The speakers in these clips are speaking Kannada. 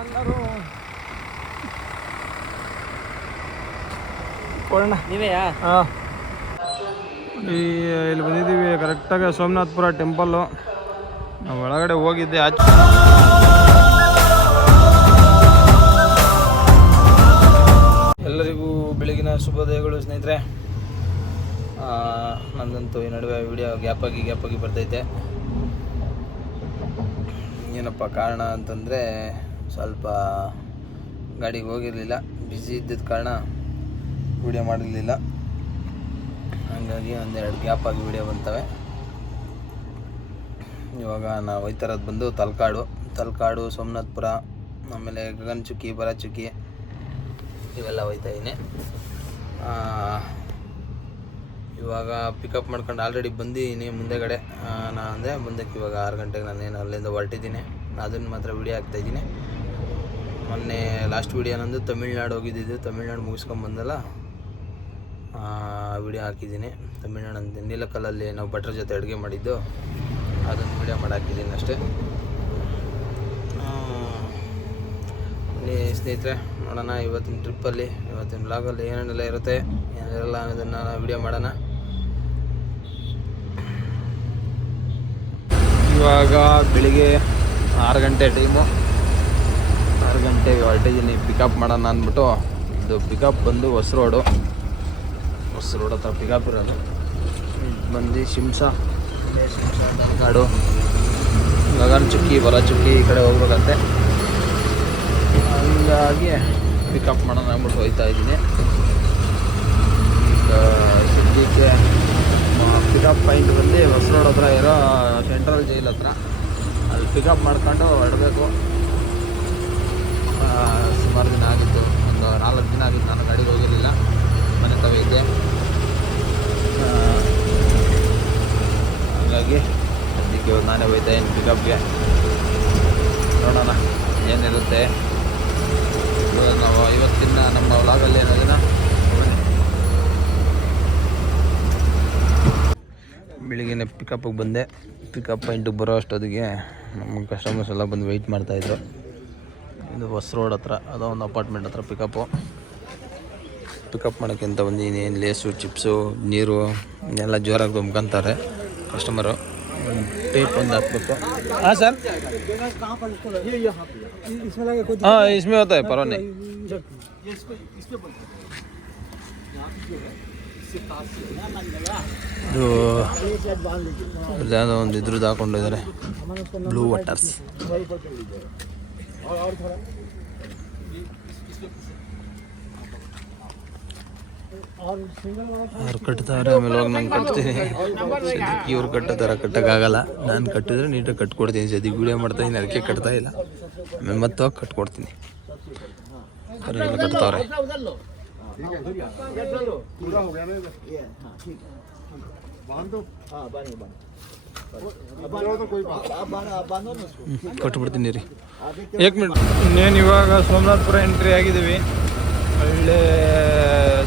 ಎಲ್ಲರೂ. ಕೊಡೋಣ. ನೀವೇಯಾ? ಹಾಂ. ಈ ಇಲ್ಲಿ ಬಂದಿದ್ದೀವಿ ಕರೆಕ್ಟಾಗಿ ಸೋಮನಾಥ್ಪುರ ಟೆಂಪಲ್ಲು ನಾವು ಒಳಗಡೆ ಹೋಗಿದ್ದೆ ಆಚೆ. ಎಲ್ಲರಿಗೂ ಬೆಳಗಿನ ಶುಭೋದಯಗಳು ಸ್ನೇಹಿತರೆ. ಆ, ನಂದಂತೂ ಈ ನಡುವೆ ವಿಡಿಯೋ ಗ್ಯಾಪಾಗಿ ಗ್ಯಾಪಾಗಿ ಬರ್ತೈತೆ. ಏನಪ್ಪ ಕಾರಣ ಅಂತಂದರೆ ಸ್ವಲ್ಪ ಗಾಡಿಗೆ ಹೋಗಿರಲಿಲ್ಲ. ಬ್ಯುಸಿ ಇದ್ದಿದ್ದ ಕಾರಣ ವೀಡಿಯೋ ಮಾಡಿರಲಿಲ್ಲ. ಹಾಗಾಗಿ ಒಂದೆರಡು ಗ್ಯಾಪ್ ಆಗಿ ವಿಡಿಯೋ ಬಂತವೆ. ಇವಾಗ ನಾವು ಹೋಯ್ತಾರದು ಬಂದು ತಲಕಾಡು. ತಲಕಾಡು, ಸೋಮನಾಥ್ಪುರ, ಆಮೇಲೆ ಗಗನಚುಕ್ಕಿ, ಬರಚುಕ್ಕಿ ಇವೆಲ್ಲ ಇದ್ದೀನಿ. ಇವಾಗ ಪಿಕಪ್ ಮಾಡ್ಕೊಂಡು ಆಲ್ರೆಡಿ ಬಂದಿದ್ದೀನಿ ಮುಂದೆಗಡೆ. ನಾನು ಅಂದರೆ ಮುಂದಕ್ಕೆ ಇವಾಗ ಆರು ಗಂಟೆಗೆ ನಾನೇನು ಅಲ್ಲಿಂದ ಹೊರಟಿದ್ದೀನಿ. ಅದನ್ನು ಮಾತ್ರ ವಿಡಿಯೋ ಹಾಕ್ತಾಯಿದ್ದೀನಿ ಮೊನ್ನೆ ಲಾಸ್ಟ್ ವಿಡಿಯೋ ನಂದು ತಮಿಳ್ನಾಡು ಹೋಗಿದ್ದಿದ್ದು, ತಮಿಳ್ನಾಡು ಮುಗಿಸ್ಕೊಂಬಂದಲ್ಲ ವಿಡಿಯೋ ಹಾಕಿದ್ದೀನಿ. ತಮಿಳ್ನಾಡು ಅಂತ ನೀಲಕಲ್ಲಲ್ಲಿ ನಾವು ಭಟ್ರ ಜೊತೆ ಅಡುಗೆ ಮಾಡಿದ್ದು. ಅದೊಂದು ವಿಡಿಯೋ ಮಾಡಾಕಿದ್ದೀನಿ ಅಷ್ಟೇ. ಸ್ನೇಹಿತರೆ, ನೋಡೋಣ ಇವತ್ತಿನ ಟ್ರಿಪ್ಪಲ್ಲಿ ಇವತ್ತಿನ ಬ್ಲಾಗಲ್ಲಿ ಏನೇನೆಲ್ಲ ಇರುತ್ತೆ ಏನೆಲ್ಲ ಅನ್ನೋದನ್ನು ವಿಡಿಯೋ ಮಾಡೋಣ. ಇವಾಗ ಬೆಳಿಗ್ಗೆ ಆರು ಗಂಟೆ ಟೈಮು ಆರು ಗಂಟೆಗೆ ಹೊರಟಿದ್ದೀನಿ. ಪಿಕಪ್ ಮಾಡೋಣ ಅಂದ್ಬಿಟ್ಟು ಇದು ಪಿಕಪ್ ಬಂದು ಹೊಸ ರೋಡು ಹೊಸ ರೋಡ್ ಹತ್ರ ಪಿಕಪ್ ಇರೋದು. ಬಂದು ಶಿಂಸಾ ಕಾಡು ಗಗನ್ ಚುಕ್ಕಿ ಬರ ಚುಕ್ಕಿ ಈ ಕಡೆ ಹೋಗ್ಬೇಕಂತೆ. ಹಂಗಾಗಿ ಪಿಕಪ್ ಮಾಡೋಣ ಅಂದ್ಬಿಟ್ಟು ಹೋಗ್ತಾ ಇದ್ದೀನಿ. ಈಗ ಸದ್ಯಕ್ಕೆ ಪಿಕಪ್ ಪಾಯಿಂಟ್ ಬಂದು ಹೊಸ ರೋಡ್ ಹತ್ರ ಇರೋ ಸೆಂಟ್ರಲ್ ಜೈಲ್ ಹತ್ರ. ಅಲ್ಲಿ ಪಿಕಪ್ ಮಾಡ್ಕೊಂಡು ಹೊರಡಬೇಕು. ಸುಮಾರು ದಿನ ಆಗಿತ್ತು. ಒಂದು ನಾಲ್ಕು ದಿನ ಆಗಿತ್ತು. ನಾನು ಗಾಡಿಗೆ ಹೋಗಿರಲಿಲ್ಲ. ಮನೆ ತವ ಇದ್ದೆ. ಹಾಗಾಗಿ ಅದಕ್ಕೆ ಇವತ್ತು ನಾನೇ ಹೋಯ್ತಾ ಏನು ಪಿಕಪ್ಗೆ ನೋಡೋಣ ಏನಿರುತ್ತೆ. ನಾವು ಇವತ್ತಿನ ನಮ್ಮ ಲಾಗಲ್ಲಿ ಏನಾದಿನ ಬೆಳಿಗ್ಗೆ ಪಿಕಪ್ಪಿಗೆ ಬಂದೆ. ಪಿಕಪ್ ಪಾಯಿಂಟಿಗೆ ಬರೋ ಅಷ್ಟೊತ್ತಿಗೆ ನಮ್ಮ ಕಸ್ಟಮರ್ಸ್ ಎಲ್ಲ ಬಂದು ವೆಯ್ಟ್ ಮಾಡ್ತಾಯಿದ್ರು ಇದು ಬಸ್ ರೋಡ್ ಹತ್ರ ಅದೋ ಒಂದು ಅಪಾರ್ಟ್ಮೆಂಟ್ ಹತ್ರ ಪಿಕಪ್ಪು ಪಿಕಪ್ ಮಾಡೋಕ್ಕಿಂತ ಅಂತ ಇನ್ನೇನು ಲೇಸು ಚಿಪ್ಸು ನೀರು ಎಲ್ಲ ಜೋರಾಗಿ ತುಂಬ್ಕೊಂತಾರೆ ಕಸ್ಟಮರು ಟೇಪ್ ಒಂದು ಹಾಕ್ಬೇಕು. ಹಾಂ ಸರ್ ಹಾಂ ಇಸ್ಮೇ ಹೋಗ್ತಾ ಪರವಾನೆ ಇದು ಯಾವುದೋ ಒಂದು ಇದ್ರದ್ದು ಹಾಕೊಂಡಿದ್ದಾರೆ. ಬ್ಲೂ ವಾಟರ್ಸ್ ಅವ್ರು ಕಟ್ತಾರೆ ಆಮೇಲೆ ಹೋಗಿ ನಾನು ಕಟ್ತೀನಿ. ಸದ್ಯಕ್ಕೆ ಇವ್ರು ಕಟ್ಟೋದಾರ ಕಟ್ಟೋಕ್ಕಾಗಲ್ಲ. ನಾನು ಕಟ್ಟಿದ್ರೆ ನೀಟಾಗಿ ಕಟ್ಕೊಡ್ತೀನಿ. ಸದ್ಯಕ್ಕೆ ವೀಡಿಯೋ ಮಾಡ್ತಾ ಇದ್ದೀನಿ ಅದಕ್ಕೆ ಕಟ್ತಾ ಇಲ್ಲ. ಆಮೇಲೆ ಮತ್ತೆ ಹೋಗಿ ಕಟ್ಕೊಡ್ತೀನಿ. ಕಟ್ತಾವ್ರೆ. ಹ್ಮ್, ಕಟ್ಬಿಡ್ತೀನಿ ರೀ. ಏಕ್ ಮಿನಿಟ್. ಇನ್ನೇನು ಇವಾಗ ಸೋಮನಾಥ್ಪುರ ಎಂಟ್ರಿ ಆಗಿದ್ದೀವಿ. ಒಳ್ಳೆ,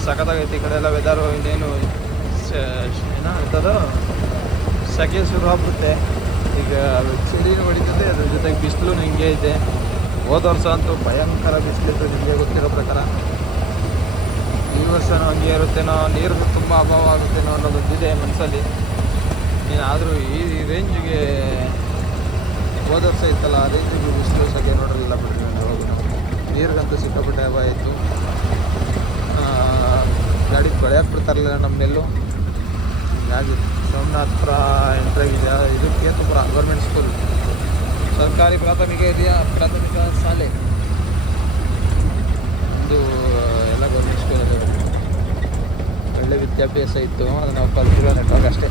ಸಖತ್ತಾಗೈತಿ ಈ ಕಡೆ ಎಲ್ಲ ವೆದರು ಇನ್ನೇನು ಏನಾಗ್ತದೋ ಸೆಕೆ ಶುರು ಆಗ್ಬಿಡುತ್ತೆ. ಈಗ ಚಳಿನೂ ಹೊಡಿತದೆ, ಅದ್ರ ಜೊತೆಗೆ ಬಿಸಿಲು ಹಿಂಗೆ ಐತೆ. ಹೋದ ವರ್ಷ ಅಂತೂ ಭಯಂಕರ ಬಿಸಿಲಿತ್ತು ನಿಮಗೆ ಗೊತ್ತಿರೋ ಪ್ರಕಾರ. ಈ ವರ್ಷನೂ ಹಂಗೆ ಇರುತ್ತೇನೋ, ನೀರು ತುಂಬ ಅಭಾವ ಆಗುತ್ತೇನೋ ಇದೆ ಮನಸ್ಸಲ್ಲಿ ಏನಾದರೂ ಈ ರೇಂಜಿಗೆ ಹೋದ ವರ್ಷ ಇತ್ತಲ್ಲ, ಆ ರೇಂಜಿಗೆ ಬಿಸಿಲು ಸೆಕೆ ನೋಡಿರಲಿಲ್ಲ ಬಿಡ್ರಿ ನಾನು ಯಾವಾಗೂ ನೀರಿಗಂತೂ ಸಿಕ್ಕಾಪಟ್ಟೆ ಹಬ್ಬ ಆಯಿತು ಗಾಡಿ ಬೆಳೆಯಕ್ಕೆ ಬಿಡ್ತಾರಲ್ಲ ನಮ್ಮನೆಲ್ಲೂ ಹಾಗೆ ಸೋಮನಾಥಪುರ ಎಂಟ್ರಾಗಿದೆ ಇದು ಕೇತುಪುರ ಗೌರ್ಮೆಂಟ್ ಸ್ಕೂಲ್ ಸರ್ಕಾರಿ ಪ್ರಾಥಮಿಕ ಇದೆಯಾ? ಪ್ರಾಥಮಿಕ ಶಾಲೆ? ಒಂದು, ಎಲ್ಲ ಗೌರ್ಮೆಂಟ್ ಸ್ಕೂಲ್ ಒಳ್ಳೆ ವಿದ್ಯಾಭ್ಯಾಸ ಇತ್ತು. ಅದು ನಾವು ಕಲ್ತಿರೋ ನೆಟ್ವರ್ಕ್ ಅಷ್ಟೇ.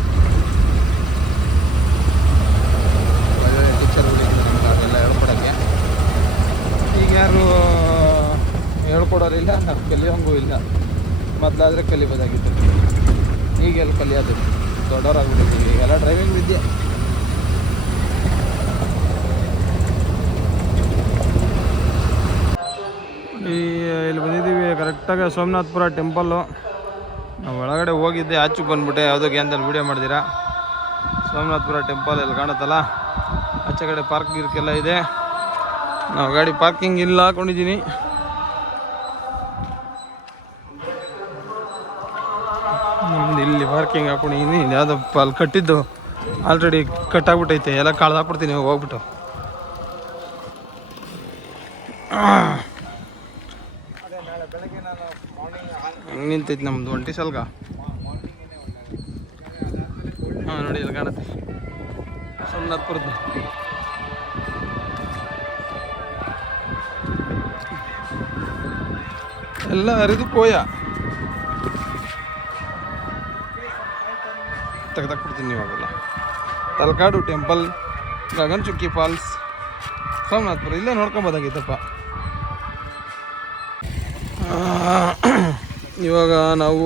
ಒಳ್ಳೆ ಟೀಚರ್ಗಳಿತ್ತು ನಮ್ಗೆ ಅದೆಲ್ಲ ಹೇಳ್ಕೊಡೋಕ್ಕೆ. ಈಗ ಯಾರು ಹೇಳ್ಕೊಡೋರಿಲ್ಲ, ನಾವು ಕಲಿಯೋಂಗೂ ಇಲ್ಲ. ಮೊದಲಾದರೆ ಕಲಿಬೋದಾಗಿತ್ತು ಈಗ ಎಲ್ಲಿ ಕಲಿಯೋದು ದೊಡ್ಡವರಾಗ್ಬಿಟ್ಟಿದ್ದೀವಿ. ಈಗೆಲ್ಲ ಡ್ರೈವಿಂಗ್ ವಿದ್ಯೆ. ಈ, ಇಲ್ಲಿ ಬಂದಿದ್ದೀವಿ ಕರೆಕ್ಟಾಗಿ ಸೋಮನಾಥ್ಪುರ ಟೆಂಪಲ್ಲು ನಾವು ಒಳಗಡೆ ಹೋಗಿದ್ದೆ, ಆಚೆಗೆ ಬಂದ್ಬಿಟ್ಟೆ. ಯಾವುದೋ ಅಂತ ವೀಡಿಯೋ ಮಾಡಿದ್ದೀರಾ? ಸೋಮನಾಥ್ಪುರ ಟೆಂಪಲ್ ಇಲ್ಲಿ ಕಾಣುತ್ತಲ್ಲ? ಆಚೆ ಕಡೆ ಪಾರ್ಕ್ ಗಿರ್ಕೆಲ್ಲ ಇದೆ. ನಾವು ಗಾಡಿ ಪಾರ್ಕಿಂಗ್ ಇಲ್ಲ ಹಾಕೊಂಡಿದ್ದೀನಿ. ನಮ್ದು ಇಲ್ಲಿ ಪಾರ್ಕಿಂಗ್ ಹಾಕೊಂಡಿದ್ದೀನಿ. ಯಾವುದೋ ಅಲ್ಲಿ ಕಟ್ಟಿದ್ದು ಆಲ್ರೆಡಿ ಕಟ್ಟಾಗ್ಬಿಟ್ಟೈತೆ ಎಲ್ಲ ಕಳ್ದು ಹಾಕ್ಬಿಡ್ತೀನಿ ಹೋಗಿ ಹೋಗ್ಬಿಟ್ಟು. ಹಂಗೆ ನಿಂತೈತೆ ನಮ್ದು ಒಂಟಿ ಸಲ್ಗ ಹಾಂ, ನೋಡಿ, ಇಲ್ಲಿ ಕಾಣುತ್ತೆ. ಸೋಮನಾಥ್ಪುರದ್ದು. ಎಲ್ಲ ಹರಿದು ಕೋಯ ತೆಗೆದಾಕ್ಬಿಡ್ತೀನಿ ಇವಾಗೆಲ್ಲ ತಲಕಾಡು ಟೆಂಪಲ್, ಗಗನ್ ಚುಕ್ಕಿ ಫಾಲ್ಸ್ ಸೋಮನಾಥ್ಪುರ ಇಲ್ಲೇ ನೋಡ್ಕೊಬೋದಾಗಿತ್ತಪ್ಪ. ಇವಾಗ ನಾವು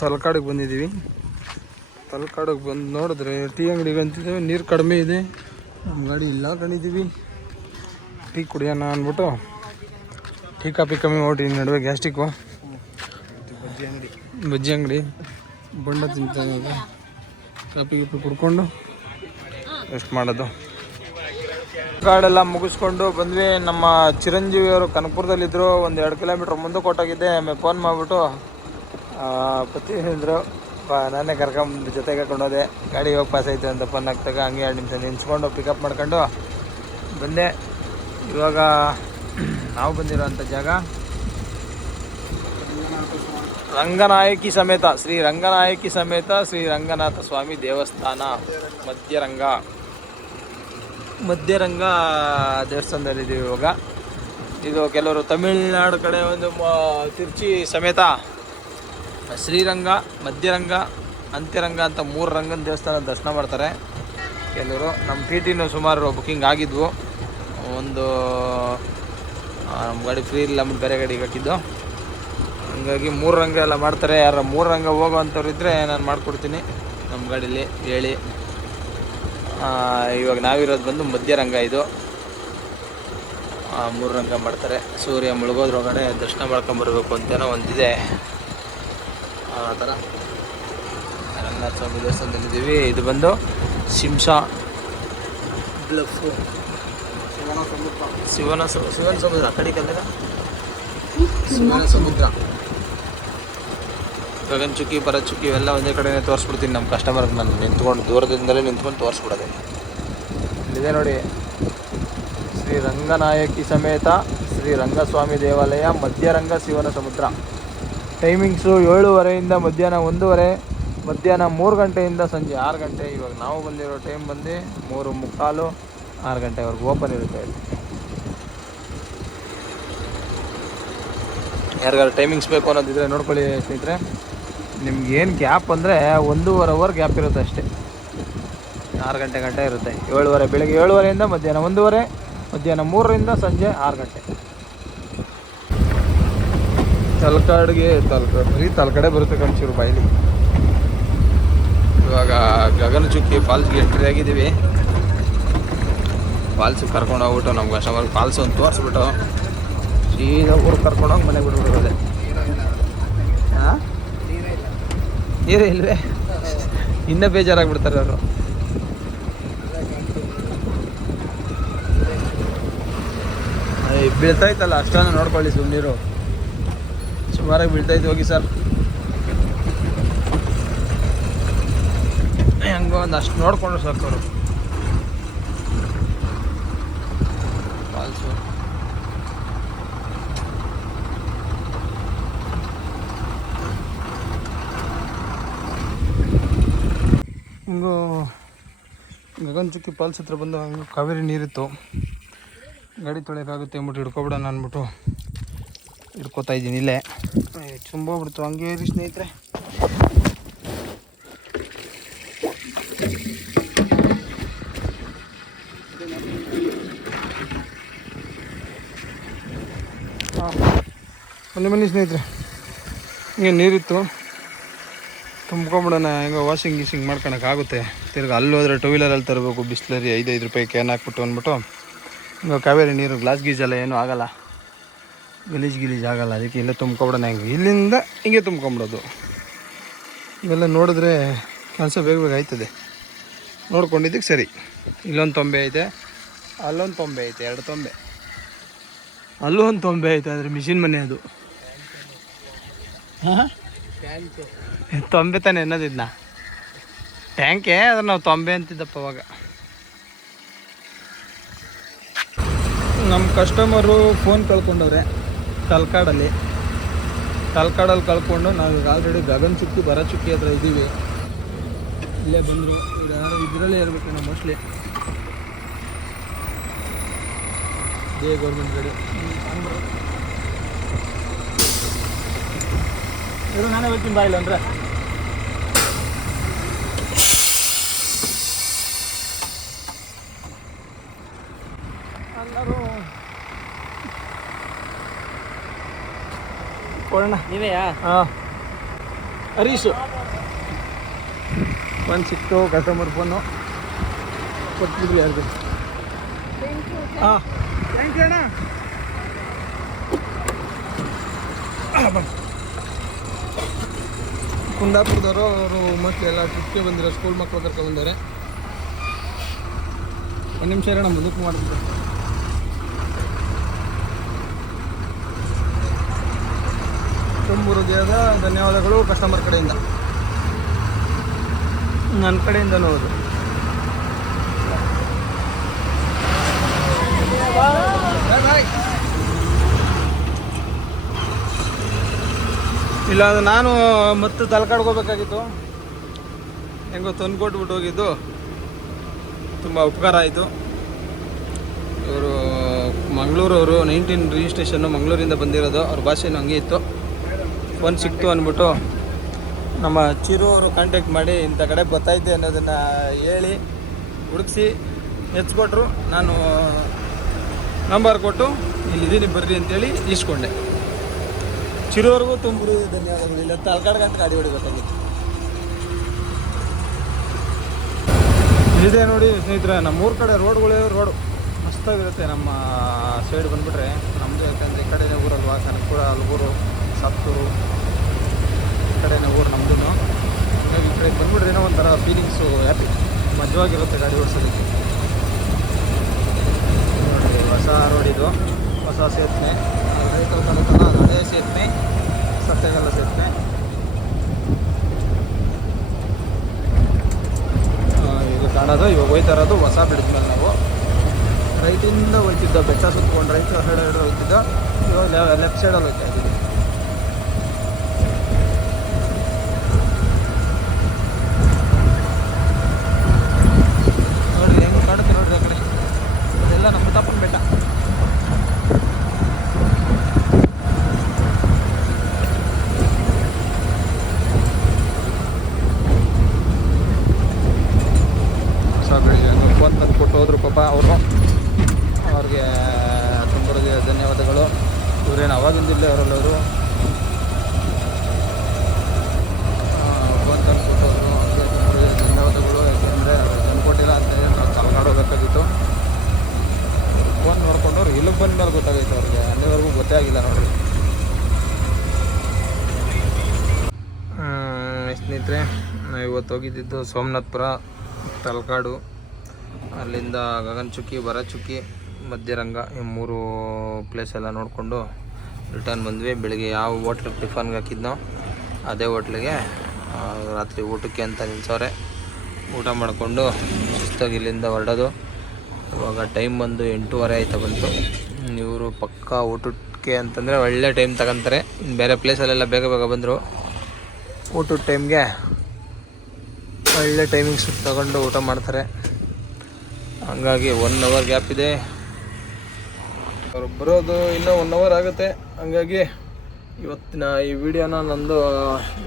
ತಲಕಾಡಿಗೆ ಬಂದಿದ್ದೀವಿ. ತಲಕಾಡಿಗೆ ಬಂದು ನೋಡಿದ್ರೆ ಟೀ ಅಂಗಡಿಗೆ ಅಂತಿದ್ದೇವೆ. ನೀರು ಕಡಿಮೆ ಇದೆ. ನಮ್ಮ ಗಾಡಿ ಇಲ್ಲ ಕಂಡಿದ್ದೀವಿ ಟೀ ಕುಡಿಯೋಣ ಅಂದ್ಬಿಟ್ಟು ಟೀ ಕಾಫಿ ಕಮ್ಮಿ ಮಾಡಿ ನಡುವೆ ಗ್ಯಾಸ್ಟಿಕ್ಕು. ಬಜ್ಜಿ ಅಂಗಡಿ. ಬೊಂಡ ತಿಂತಾನೆ ಕಾಫಿ ಗಿಫಿ ಕುಡ್ಕೊಂಡು ಎಷ್ಟು ಮಾಡೋದು. ಕಾಡೆಲ್ಲ ಮುಗಿಸ್ಕೊಂಡು ಬಂದ್ವಿ. ನಮ್ಮ ಚಿರಂಜೀವಿ ಅವರು ಕನಕಪುರದಲ್ಲಿದ್ದರು ಒಂದು ಎರಡು ಕಿಲೋಮೀಟ್ರ್ ಮುಂದೆ ಕೊಟ್ಟೋಗಿದ್ದೆ. ಆಮೇಲೆ ಫೋನ್ ಮಾಡಿಬಿಟ್ಟು ಪತಿ ಹೇಳಿದ್ರು ನಾನೇ ಕರ್ಕೊಂಬಂದು ಜೊತೆಗೆ ಕೊಂಡೋದೆ ಗಾಡಿ ಹೋಗಿ ಪಾಸ್ ಆಯ್ತು ಅಂತ ಫೋನ್ ಹಾಕ್ತಾಗ ಹಂಗೆ ಎರಡು ನಿಮಿಷ ನಿಂತ್ಕೊಂಡು ಪಿಕಪ್ ಮಾಡ್ಕೊಂಡು ಬಂದೆ. ಇವಾಗ ನಾವು ಬಂದಿರೋಂಥ ಜಾಗ ರಂಗನಾಯಕಿ ಸಮೇತ, ಶ್ರೀ ರಂಗನಾಯಕಿ ಸಮೇತ ಶ್ರೀ ರಂಗನಾಥ ಸ್ವಾಮಿ ದೇವಸ್ಥಾನ, ಮಧ್ಯರಂಗ. ಮಧ್ಯರಂಗ ದೇವಸ್ಥಾನದಲ್ಲಿದ್ದೀವಿ ಇವಾಗ. ಇದು ಕೆಲವರು ತಮಿಳ್ನಾಡು ಕಡೆ ಒಂದು ತಿರುಚಿ ಸಮೇತ. ಶ್ರೀರಂಗ, ಮಧ್ಯರಂಗ, ಅಂತ್ಯರಂಗ ಅಂತ ಮೂರು ರಂಗನ ದೇವಸ್ಥಾನ ದರ್ಶನ ಮಾಡ್ತಾರೆ. ಕೆಲವರು ನಮ್ಮ ಟಿ ಟಿನೂ ಸುಮಾರು ಬುಕ್ಕಿಂಗ್ ಆಗಿದ್ವು. ಒಂದು ನಮ್ಮ ಗಾಡಿ ಫ್ರೀ ಇಲ್ಲ ಅಂದ್ಬಿಟ್ಟು ಬೇರೆ ಗಾಡಿಗೆ ಹಾಕಿದ್ದು ಹಂಗಾಗಿ ಮೂರು ರಂಗ ಎಲ್ಲ ಮಾಡ್ತಾರೆ. ಯಾರು ಮೂರು ರಂಗ ಹೋಗೋವಂಥವ್ರು ಇದ್ದರೆ ನಾನು ಮಾಡಿಕೊಡ್ತೀನಿ. ನಮ್ಮ ಗಾಡೀಲಿ ಹೇಳಿ. ಇವಾಗ ನಾವಿರೋದು ಬಂದು ಮಧ್ಯ ರಂಗ ಇದು. ಮೂರು ರಂಗ ಮಾಡ್ತಾರೆ. ಸೂರ್ಯ ಮುಳುಗೋದ್ರೊಳಗಡೆ ದರ್ಶನ ಮಾಡ್ಕೊಂಬರ್ಬೇಕು ಅಂತೇನೋ ಒಂದಿದೆ. ಆ, ಥರ. ರಂಗನಾಥ ಸ್ವಾಮಿ ದೇವಸ್ಥಾನದಲ್ಲಿದ್ದೀವಿ. ಇದು ಬಂದು ಶಿಂಷಾ ಬ್ಲಫು. ಶಿವನ ಸಮುದ್ರ ಶಿವನ ಸಮುದ್ರ ಆ ಕಡೆ ಶಿವನ ಸಮುದ್ರ. ಗಗನಚುಕ್ಕಿ ಭರಚುಕ್ಕಿ ಇವೆಲ್ಲ ಒಂದೇ ಕಡೆ ತೋರಿಸ್ಬಿಡ್ತೀನಿ. ನಮ್ಮ ಕಸ್ಟಮರ್ಗೆ ನಾನು ನಿಂತ್ಕೊಂಡು ದೂರದಿಂದಲೇ ನಿಂತ್ಕೊಂಡು ತೋರಿಸ್ಬಿಡೋದೆ. ಇಲ್ಲಿದೆ ನೋಡಿ ಶ್ರೀ ರಂಗನಾಯಕಿ ಸಮೇತ ಶ್ರೀ ರಂಗಸ್ವಾಮಿ ದೇವಾಲಯ ಮಧ್ಯರಂಗ ಶಿವನ ಸಮುದ್ರ. ಟೈಮಿಂಗ್ಸು ಏಳುವರೆಯಿಂದ ಮಧ್ಯಾಹ್ನ ಒಂದೂವರೆ ಮಧ್ಯಾಹ್ನ ಮೂರು ಗಂಟೆಯಿಂದ ಸಂಜೆ ಆರು ಗಂಟೆ. ಇವಾಗ ನಾವು ಬಂದಿರೋ ಟೈಮ್ ಬಂದು ಮೂರು ಮುಕ್ಕಾಲು. ಆರು ಗಂಟೆವರೆಗೂ ಓಪನ್ ಇರುತ್ತೆ ಇಲ್ಲಿ ಯಾರಿಗಾರು ಟೈಮಿಂಗ್ಸ್ ಬೇಕು ಅನ್ನೋದಿದ್ರೆ ನೋಡ್ಕೊಳ್ಳಿ ಸ್ನೇಹಿತರೆ. ನಿಮ್ಗೆ ಏನು ಗ್ಯಾಪ್ ಅಂದರೆ ಒಂದೂವರೆ ಅವರ್ ಗ್ಯಾಪ್ ಇರುತ್ತೆ ಅಷ್ಟೇ. ಆರು ಗಂಟೆ ಗಂಟೆ ಇರುತ್ತೆ. ಏಳುವರೆ, ಬೆಳಗ್ಗೆ ಏಳುವರೆಯಿಂದ ಮಧ್ಯಾಹ್ನ ಒಂದೂವರೆ, ಮಧ್ಯಾಹ್ನ ಮೂರರಿಂದ ಸಂಜೆ ಆರು ಗಂಟೆ. ತಲಕಾಡಿಗೆ ತಲಕ, ಬರೀ ತಲಕಡೆ ಬರುತ್ತೆ ಕಣ್ಚೂರು ಬಾಯಿಲಿ ಇವಾಗ ಗಗನಚುಕ್ಕಿ ಫಾಲ್ಸ್ಗೆ ಎಂಟ್ರಿ ಆಗಿದ್ದೀವಿ. ಫಾಲ್ಸಿಗೆ ಕರ್ಕೊಂಡು ಹೋಗ್ಬಿಟ್ಟು ನಮ್ಮ ಕಸ್ಟಮರ್ ಫಾಲ್ಸ್ ಒಂದು ತೋರಿಸ್ಬಿಟ್ಟು ಸೀದಾ ಊರಿಗೆ ಕರ್ಕೊಂಡೋಗಿ ಮನೆಗೆ ಬಿಟ್ಬಿಡೋದೆ. ಹಾಂ ನೀರೇ ಇಲ್ವೇ? ಇನ್ನೂ ಬೇಜಾರಾಗ್ಬಿಡ್ತಾರೆ ಅವರು. ಬೀಳ್ತಾ ಇತ್ತಲ್ಲ ಅಷ್ಟೊಂದು ನೋಡ್ಕೊಳ್ಳಿ ಸುಮ್ಮನೀರು ಸುಮಾರಾಗಿ ಬೀಳ್ತಾ ಇತ್ತು ಹೋಗಿ ಸರ್. ಹೆಂಗೋ ಒಂದು ಅಷ್ಟು ನೋಡ್ಕೊಂಡ್ರು ಸಾಕು ಅವರು ಫಾಲ್ಸು ಹಿಂಗು ಗಗನಚುಕ್ಕಿ ಪಾಲ್ಸ್ ಹತ್ರ ಬಂದು ಹಂಗೆ ಕಾವೇರಿ ನೀರಿತ್ತು. ಗಾಡಿ ತೊಳೆಯೋಕ್ಕಾಗುತ್ತೆ ಅಂದ್ಬಿಟ್ಟು ಹಿಡ್ಕೊಬಿಡೋಣ ಅಂದ್ಬಿಟ್ಟು ಹಿಡ್ಕೊತಾ ಇದ್ದೀನಿ ಇಲ್ಲೇ. ತುಂಬೋಗ್ಬಿಡ್ತು ಹಂಗೆ ರೀ ಸ್ನೇಹಿತರೆ. ಬನ್ನಿ ಬನ್ನಿ ಸ್ನೇಹಿತರೆ. ಹಿಂಗೆ ನೀರಿತ್ತು. ತುಂಬ್ಕೊಂಬಿಡೋಣ ಹೆಂಗೋ ವಾಷಿಂಗ್ ಗೀಸಿಂಗ್ ಮಾಡ್ಕೊಳಕ್ಕಾಗುತ್ತೆ ತಿರ್ಗಿ ಅಲ್ಲಿ ಹೋದರೆ ಟೂ ವೀಲರಲ್ಲಿ ತರಬೇಕು, ಬಿಸ್ಲರಿ ಐದೈದು ರೂಪಾಯಿ ಕ್ಯಾನ್ ಹಾಕ್ಬಿಟ್ಟು ಅಂದ್ಬಿಟ್ಟು, ಹಿಂಗೆ ಕಾವೇರಿ ನೀರು ಗ್ಲಾಸ್ ಗೀಸ್ ಎಲ್ಲ ಏನೂ ಆಗಲ್ಲ. ಗಲೀಜು ಗಿಲೀಜ್ ಆಗಲ್ಲ, ಅದಕ್ಕೆ ಇಲ್ಲೇ ತುಂಬ್ಕೊಬಿಡೋಣ ಹೆಂಗೆ. ಇಲ್ಲಿಂದ ಹಿಂಗೆ ತುಂಬ್ಕೊಂಬಿಡೋದು. ಇವೆಲ್ಲ ನೋಡಿದ್ರೆ ಕೆಲಸ ಬೇಗ ಬೇಗ ಆಯ್ತದೆ. ನೋಡ್ಕೊಂಡಿದ್ದಕ್ಕೆ ಸರಿ. ಇಲ್ಲೊಂದು ತೊಂಬೆ ಐತೆ, ಅಲ್ಲೊಂದು ತೊಂಬೆ ಐತೆ, ಎರಡು ತೊಂಬೆ. ಅಲ್ಲೂ ಒಂದು ತೊಂಬೆ ಐತೆ, ಆದರೆ ಮಿಷಿನ್ ಮನೆ ಅದು. ಹಾಂ? ತೊಂಬೆ ತಾನೆ ಅನ್ನೋದಿದ್ನ ಟ್ಯಾಂಕೆ ಅದ್ರ ನಾವು ತೊಂಬೆ ಅಂತಿದ್ದಪ್ಪ ಅವಾಗ. ನಮ್ಮ ಕಸ್ಟಮರು ಫೋನ್ ಕಳ್ಕೊಂಡವ್ರೆ, ತಲ್ಕಾಡಲ್ಲಿ. ತಲ್ಕಾಡಲ್ಲಿ ಕಳ್ಕೊಂಡು ನಾವು ಈಗ ಆಲ್ರೆಡಿ ಗಗನ್ ಚುಕ್ಕಿ ಬರ ಚುಕ್ಕಿ ಹತ್ರ ಇದ್ದೀವಿ. ಇಲ್ಲೇ ಬಂದರು. ಈಗ ಯಾರು ಇದರಲ್ಲೇ ಇರಬೇಕು ನಾವು ಮೋಸ್ಟ್ಲಿ ಇದೇ ಗೌರ್ಮೆಂಟ್ ಇದು ನಾನೇ ಹೋಗ್ತೀನಿ ಬಾಯಿಲ್ಲ ಅಂದ್ರೆ? ಎಲ್ಲರೂ ಕೊಡೋಣ. ನೀವೆಯಾ? ಹಾಂ. ಹರೀಶು. ಒಂದು ಸಿಕ್ತು ಕಸ್ಟಮರ್ ಫೋನು ಕೊಟ್ಬಿಡ್ಲಿ ಯಾರಿಗೂ ಹಾಂ. ಥ್ಯಾಂಕ್ ಯು ಅಣ್ಣ. ಕುಂದಾಪುರದವರು ಅವರು ಮಕ್ಕಳು ಎಲ್ಲ ಟ್ರಿಪ್ಗೆ ಬಂದಿರೋ ಸ್ಕೂಲ್ ಮಕ್ಕಳು ಕರ್ಕೊಂಡು ಬಂದವ್ರೆ. ಒಂದು ನಿಮಿಷ ಇರೋಣ ಮುಂದಕ್ಕೆ ಮಾಡ್ಬಿಟ್ಟು ತುಂಬ ಹೃದಯದ ಧನ್ಯವಾದಗಳು ಕಸ್ಟಮರ್ ಕಡೆಯಿಂದ. ನನ್ನ ಕಡೆಯಿಂದ ಹೌದು. ಇಲ್ಲ ನಾನು ಮತ್ತೆ ತಲಕಾಡ್ಗೆ ಹೋಗ್ಬೇಕಾಗಿತ್ತು ಹೆಂಗೋ ತಂದು ಕೊಟ್ಬಿಟ್ಟು ಹೋಗಿದ್ದು. ತುಂಬ ಉಪಕಾರ ಆಯಿತು. ಇವರು ಮಂಗಳೂರವರು ನೈನ್ಟೀನ್ ರಿಜಿಸ್ಟ್ರೇಷನ್ನು ಮಂಗಳೂರಿಂದ ಬಂದಿರೋದು. ಅವ್ರ ಭಾಷೆನೂ ಹಂಗೆ ಇತ್ತು. ಫೋನ್ ಸಿಕ್ತು ಅಂದ್ಬಿಟ್ಟು ನಮ್ಮ ಚಿರು ಅವರು ಕಾಂಟ್ಯಾಕ್ಟ್ ಮಾಡಿ ಇಂಥ ಕಡೆ ಬರ್ತೈತೆ ಅನ್ನೋದನ್ನು ಹೇಳಿ ಹುಡುಕಿಸಿ ಹೆಚ್ಕೊಟ್ರು. ನಾನು ನಂಬರ್ ಕೊಟ್ಟು, ಇಲ್ಲಿದ್ದೀನಿ ಬರ್ರಿ ಅಂತೇಳಿ ಇಸ್ಕೊಂಡೆ ಚಿರುವರೆಗೂ ತುಂಬು ಧನ್ಯವಾದಗಳು. ಇಲ್ಲ ತಲ್ಕಾಡ್ ಗಂಟೆ ಗಾಡಿ ಹೊಡಿಬೇಕಾಗಿತ್ತು. ಇದೆ ನೋಡಿ ಸ್ನೇಹಿತರೆ ನಮ್ಮ ಊರ ಕಡೆ ರೋಡ್ಗಳೇ ರೋಡು. ಮಸ್ತಾಗಿರುತ್ತೆ ನಮ್ಮ ಸೈಡ್ ಬಂದುಬಿಟ್ರೆ. ನಮ್ಮದು ಯಾಕಂದರೆ ಈ ಕಡೆನೇ ಊರಲ್ವಾ ಕನಕಪುರ ಅಲ್ಗೂರು, ಸತ್ತೂರು. ಈ ಕಡೆನೇ ಊರು ನಮ್ಮದು ಈ ಕಡೆ ಬಂದುಬಿಟ್ರೆ ಏನೋ ಒಂಥರ ಫೀಲಿಂಗ್ಸು ಹ್ಯಾಪಿ ಮಜವಾಗಿರುತ್ತೆ ಗಾಡಿ ಓಡಿಸೋದಕ್ಕೆ. ನೋಡಿ, ಹೊಸ ರೋಡಿದು ಹೊಸ ಸೇತುವೆ. ರೈತರು ತಾಲೂಕಲ್ಲ ಅದು ಈಗ ಕಾಣೋದು, ಇವಾಗ ಹೋಯ್ತಾ ಇರೋದು ಹೊಸ ಬ್ರಿಡ್ಜ್ ಮೇಲೆ ನಾವು. ರೈಟಿಂದ ಹೋಯ್ತಿದ್ದ ಬೆಟ್ಟ ಸುತ್ಕೊಂಡು ರೈಟ್ ಸೈಡ್ ಹೋಯ್ತಿದ್ದ. ಇವಾಗ ಲೆಫ್ಟ್ ಸೈಡಲ್ಲಿ ಹೋಗ್ತಾ ಇದ್ದೀವಿ ನೋಡ್ರಿ ಹೆಂಗೆ ಕಾಣುತ್ತೆ ನೋಡ್ರಿ ಆ ಕಡೆ ಅದೆಲ್ಲ ನಮ್ಮ ತಪ್ಪನ ಬೆಟ್ಟ ಸಾಕು ಫೋನ್ ತಂದು ಕೊಟ್ಟು ಹೋದ್ರು ಪಾಪ ಅವರು ಅವ್ರಿಗೆ ತುಂಬ ಹೃದಯ ಧನ್ಯವಾದಗಳು ಇವರೇನು ಅವಾಗಿಂದ ಇಲ್ಲೇ ಅವರಲ್ಲವರು ಫೋನ್ ತಂದು ಕೊಟ್ಟು ಹೋದ್ರು ಅವ್ರಿಗೆ ತುಂಬ ಹೃದಯ ಧನ್ಯವಾದಗಳು ಯಾಕೆಂದರೆ ತಂದುಕೊಟ್ಟಿಲ್ಲ ಅಂತ ಹೇಳಿ ನಾವು ತಲೆನಾಡು ಹೋಗಬೇಕಾಗಿತ್ತು ಫೋನ್ ಇಲ್ಲಿಗೆ ಬಂದ ಮೇಲೆ ಗೊತ್ತಾಗೈತೆ ಅವ್ರಿಗೆ. ಅಲ್ಲಿವರೆಗೂ ಗೊತ್ತೇ ಆಗಿಲ್ಲ ನೋಡ್ರಿ. ಸ್ನೇಹಿತರೆ, ನಾವು ಇವತ್ತು ಹೋಗಿದ್ದಿದ್ದು ಸೋಮನಾಥ್ಪುರ, ತಲಕಾಡು, ಅಲ್ಲಿಂದ ಗಗನಚುಕ್ಕಿ ಬರಚುಕ್ಕಿ ಮಧ್ಯರಂಗ ಈ ಮೂರು ಪ್ಲೇಸ್ ಎಲ್ಲ ನೋಡಿಕೊಂಡು ರಿಟರ್ನ್ ಬಂದ್ವಿ. ಬೆಳಿಗ್ಗೆ ಯಾವ ಹೋಟ್ಲಿಗೆ ಟಿಫನ್ಗೆ ಹಾಕಿದ್ನೋ ಅದೇ ಹೋಟ್ಲಿಗೆ ರಾತ್ರಿ ಊಟಕ್ಕೆ ಅಂತ ನಿಲ್ಸವ್ರೆ. ಊಟ ಮಾಡಿಕೊಂಡು ಸುಸ್ತಾಗಿ ಇಲ್ಲಿಂದ ಹೊರಡೋದು. ಇವಾಗ ಟೈಮ್ ಬಂದು ಎಂಟೂವರೆ ಆಯ್ತಾ ಬಂತು. ಇವರು ಪಕ್ಕ ಊಟಕ್ಕೆ ಅಂತಂದರೆ ಒಳ್ಳೆ ಟೈಮ್ ತಗೊಂತಾರೆ. ಬೇರೆ ಪ್ಲೇಸಲ್ಲೆಲ್ಲ ಬೇಗ ಬೇಗ ಬಂದರು. ಊಟದ ಟೈಮ್ಗೆ ಒಳ್ಳೆ ಟೈಮಿಂಗ್ಸ್ ತಗೊಂಡು ಊಟ ಮಾಡ್ತಾರೆ. ಹಂಗಾಗಿ ಒನ್ ಅವರ್ ಗ್ಯಾಪ್ ಇದೆ. ಅವ್ರು ಬರೋದು ಇನ್ನೂ ಒನ್ ಅವರ್ ಆಗುತ್ತೆ. ಹಂಗಾಗಿ ಇವತ್ತಿನ ಈ ವಿಡಿಯೋನ ನಂದು,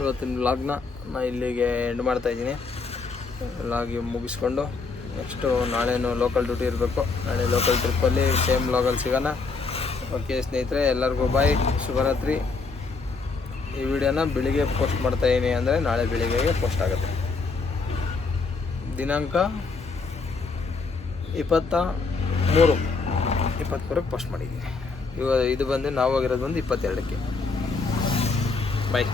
ಇವತ್ತಿನ ವ್ಲಾಗ್ನ ನಾ ಇಲ್ಲಿಗೆ ಎಂಡ್ ಮಾಡ್ತಾ ಇದ್ದೀನಿ. ವ್ಲಾಗಿ ಮುಗಿಸ್ಕೊಂಡು ನೆಕ್ಸ್ಟು ನಾಳೆನೂ ಲೋಕಲ್ ಡ್ಯೂಟಿ ಇರಬೇಕು. ನಾಳೆ ಲೋಕಲ್ ಟ್ರಿಪ್ಪಲ್ಲಿ ಸೇಮ್ ಲೋಕಲ್ ಸಿಗೋಣ. ಓಕೆ ಸ್ನೇಹಿತರೆ, ಎಲ್ಲರಿಗೂ ಬಾಯ್ ಶುಭರಾತ್ರಿ. ಈ ವಿಡಿಯೋನ ಬೆಳಿಗ್ಗೆ ಪೋಸ್ಟ್ ಮಾಡ್ತಾ ಇದೀನಿ ಅಂದರೆ ನಾಳೆ ಬೆಳಿಗ್ಗೆಗೆ ಪೋಸ್ಟ್ ಆಗುತ್ತೆ. ದಿನಾಂಕ ಇಪ್ಪತ್ತ ಮೂರು. ಇಪ್ಪತ್ತ್ಮೂರಕ್ಕೆ ಪೋಸ್ಟ್ ಮಾಡಿದ್ದೀನಿ. ಇವಾಗ ಇದು ಬಂದು ನಾವು ಹೋಗಿರೋದು ಬಂದು ಇಪ್ಪತ್ತೆರಡಕ್ಕೆ. ಬಾಯ್